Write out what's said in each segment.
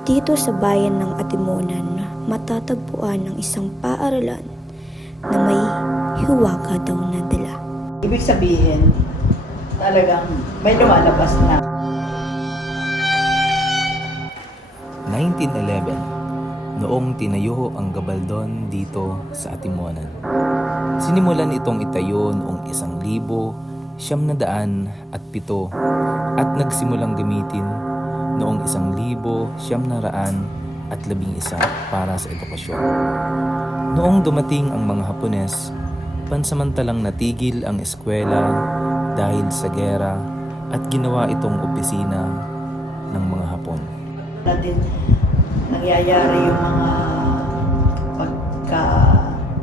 Dito sa bayan ng Atimonan, matatagpuan ang isang paaralan na may hiwaga daw na dala. Ibig sabihin, talagang may lumalabas na. 1911, noong tinayo ang gabaldon dito sa Atimonan. Sinimulan itong itayo noong 1907 at nagsimulang gamitin noong 1911 para sa edukasyon. Noong dumating ang mga Hapones, pansamantalang natigil ang eskwela dahil sa gera at ginawa itong opisina ng mga Hapon. Natin nangyayari yung mga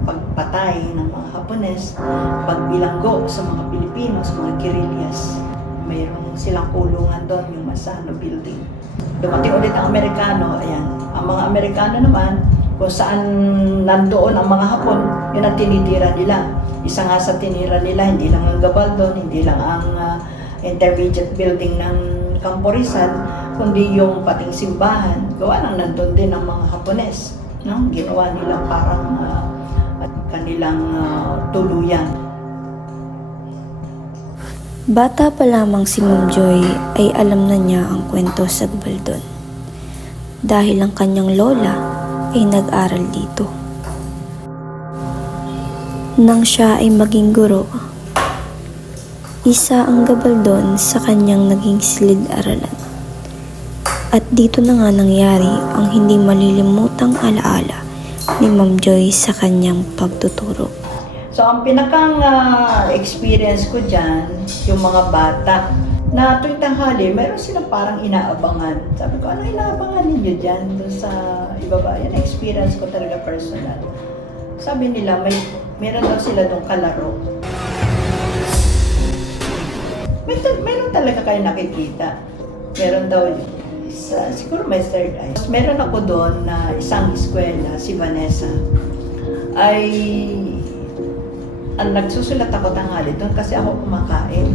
pagpatay ng mga Hapones, pagbilanggo sa mga Pilipino, sa mga guerrillas. Mayroon silang kulungan doon, yung Masano Building. Dumating ulit ang Amerikano, ayan. Ang mga Amerikano naman, kung saan nandoon ang mga Hapon, yun ang tinitira nila. Isa nga sa tinira nila, hindi lang ang Gabaldon, hindi lang ang intermediate building ng Campo Rizal, kundi yung pating simbahan, gawa nang nandun din ang mga Hapones. No? Ginawa nila parang kanilang tuluyan. Bata pa lamang si Ma'am Joy ay alam na niya ang kwento sa Gabaldon. Dahil ang kanyang lola ay nag-aral dito. Nang siya ay maging guro, isa ang Gabaldon sa kanyang naging silid-aralan. At dito na nga nangyari ang hindi malilimutang alaala ni Ma'am Joy sa kanyang pagtuturo. So, ang pinakang experience ko dyan, yung mga bata, na tuwing tanghali, meron silang parang inaabangan. Sabi ko, ano inaabangan ninyo dyan? Doon sa ibaba, yan experience ko talaga personal. Sabi nila, meron daw sila doon kalaro. Meron talaga kayo nakikita. Meron daw, siguro may third eye. Meron ako doon na isang eskwela, si Vanessa, ay ang nagsusulat ako tanghali doon kasi ako kumakain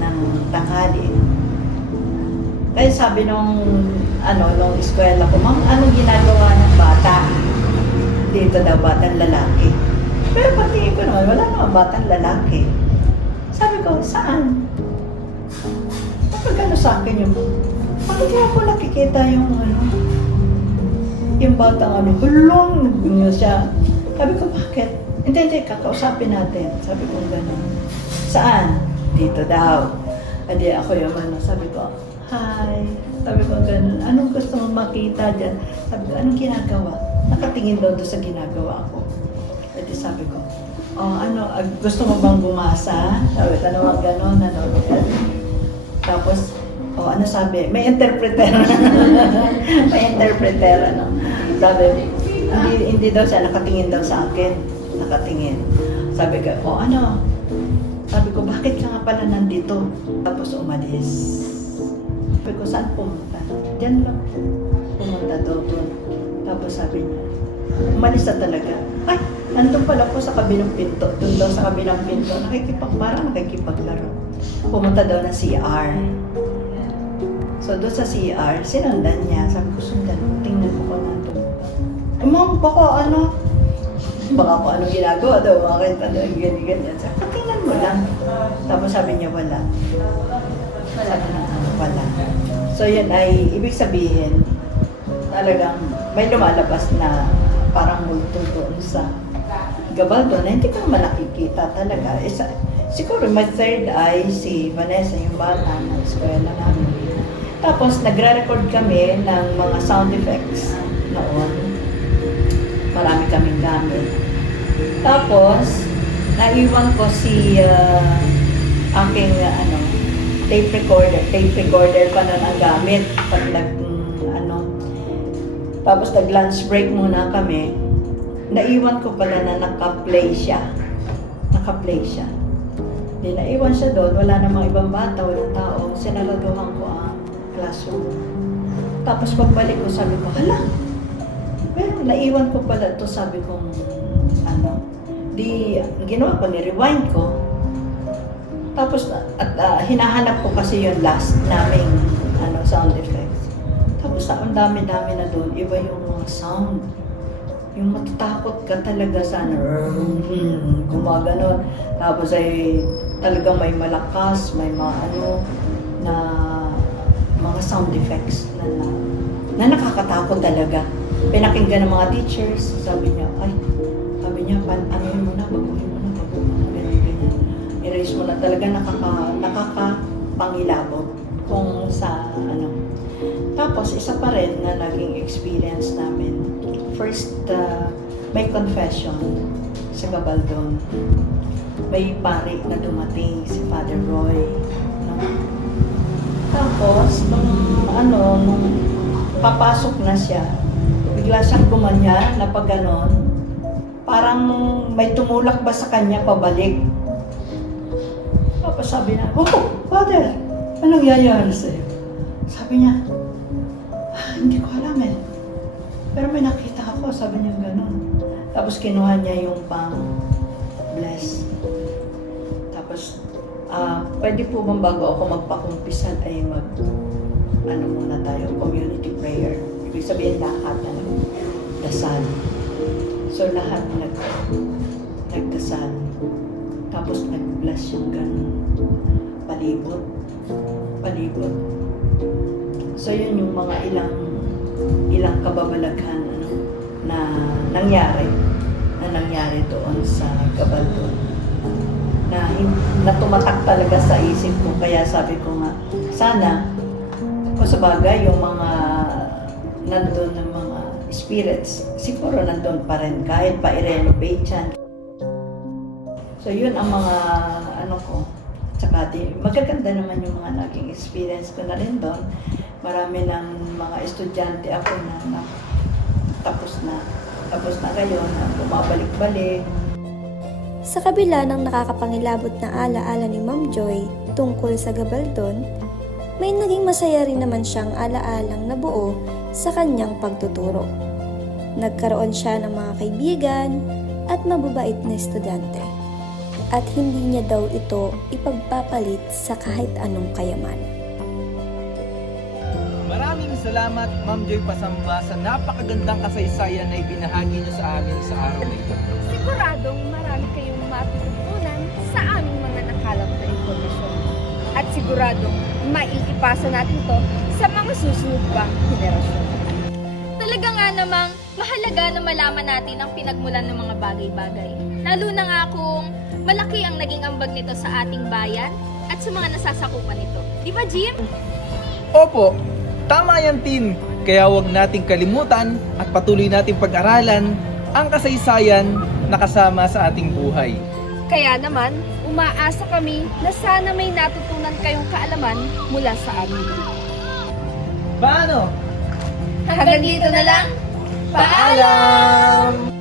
ng tanghali. Kaya sabi nung eskwela ko, Ma'am, anong ginagawa ng bata? Dito daw, batang lalaki. Pero pagtingin ko naman, wala naman batang lalaki. Sabi ko, saan? Pagkano sa akin yung, bakit hindi ako nakikita yung batang hulong siya. Sabi ko, bakit? Hindi, kakausapin natin. Sabi ko, gano'n. Saan? Dito daw. Adi ako yung sabi ko, hi. Sabi ko, gano'n. Anong gusto mong makita dyan? Sabi ko, anong ginagawa? Nakatingin daw doon sa ginagawa ko. Adi sabi ko, gusto mo bang bumasa? Sabi ko, ano gano'n, Tapos, ano sabi? May interpreter. May interpreter, Sabi, hindi daw siya nakatingin daw sa akin. Nakatingin. Sabi ko, Sabi ko, bakit ka nga pala nandito? Tapos umalis. Sabi ko, saan pumunta? Diyan lang. Pumunta doon. Tapos sabi niya, umalis na talaga. Ay, nandun pala po sa kabilang pinto. Doon daw sa kabilang pinto. Parang nakikipaglaro. Pumunta daw na CR. So doon sa CR, sinundan niya. Sabi ko, sundan. Tingnan ko nandun. Ma'am, baka baka kung ano ginagawa daw, makita daw, ganyan. Sabi, tingnan mo lang. Tapos sabi niya, wala. Sabi na, wala. So yun ay, ibig sabihin, talagang may lumalabas na parang multo doon sa Gabaldon na hindi ko naman nakikita talaga. Siguro may third eye si Vanessa, yung bata ng eskwela namin. Tapos nagre-record kami ng mga sound effects noon. Marami kaming gamit. Tapos, naiwan ko si aking tape recorder. Tape recorder pa na ang gamit. Pag tapos nag-lunch break muna kami. Naiwan ko pala na naka-play siya. Naka-play siya. Di naiwan siya doon. Wala namang ibang bata, walang tao. Sinaraduhan ko ang classroom. Tapos pagbalik ko, sabi ko, hala! Pero naiwan ko pala ito, sabi kong, ginawa ko, ni-rewind ko. Tapos, hinahanap ko kasi yung last naming sound effects. Tapos ang dami-dami na doon, iba yung mga sound. Yung matatakot ka talaga sa gumaganon. Tapos ay talagang may malakas, may mga na mga sound effects na nakakatakot talaga. Pinakinggan ng mga teachers, sabi niya, ano mo na, baguhin mo na, ganyan. Erase mo na, talaga nakakapangilabot kung sa Tapos, isa pa rin na naging experience namin. First, may confession sa Gabaldon. May pari na dumating, si Father Roy. No? Tapos, nung papasok na siya, bigla siyang gumanya na pag ganon, parang may tumulak ba sa kanya pabalik. Tapos sabi na, "Oh, Father, anong nangyayari sa'yo?" Sabi niya, "Hindi ko alam eh. Pero may nakita ako," sabi niya gano'n. Tapos kinuha niya yung pang-bless. Tapos, pwede po bang bago ako magpakumpisan ay muna tayo, community prayer. Ibig sabihin lahat na nagdasal. So lahat nagdasal. Tapos nag-bless yung gano'n. Palibot. So yun yung mga ilang kababalaghan na nangyari doon sa Gabaldon. Na tumatak talaga sa isip ko. Kaya sabi ko nga, sana, kung sa bagay, yung mga nandun ng mga spirits, siguro nandun pa rin kahit pa i-renovate yan. So yun ang mga ko. Tsaka magaganda naman yung mga naging experience ko na rin doon. Marami ng mga estudyante ako na tapos na ngayon, na bumabalik-balik. Sa kabila ng nakakapangilabot na alaala ni Ma'am Joy tungkol sa Gabaldon, may naging masaya rin naman siyang alaalang nabuo sa kanyang pagtuturo. Nagkaroon siya ng mga kaibigan at mababait na estudyante. At hindi niya daw ito ipagpapalit sa kahit anong kayamanan. Maraming salamat, Ma'am Joy Pasamba, sa napakagandang kasaysayan na ibinahagi niyo sa amin sa araw na ito. Siguradong marami kayong matututunan sa aming mga nakalap na impormasyon. At siguradong maiipasa natin to sa mga susunod pang henerasyon. Talaga nga namang mahalaga na malaman natin ang pinagmulan ng mga bagay-bagay. Lalo na nga kung malaki ang naging ambag nito sa ating bayan at sa mga nasasakupan nito. Di ba, Jim? Opo, tama yan, Tin. Kaya huwag nating kalimutan at patuloy nating pag-aralan ang kasaysayan na kasama sa ating buhay. Kaya naman, umaasa kami na sana may natutunan kayong kaalaman mula sa amin. Paano? Hanggang dito na lang. Paalam!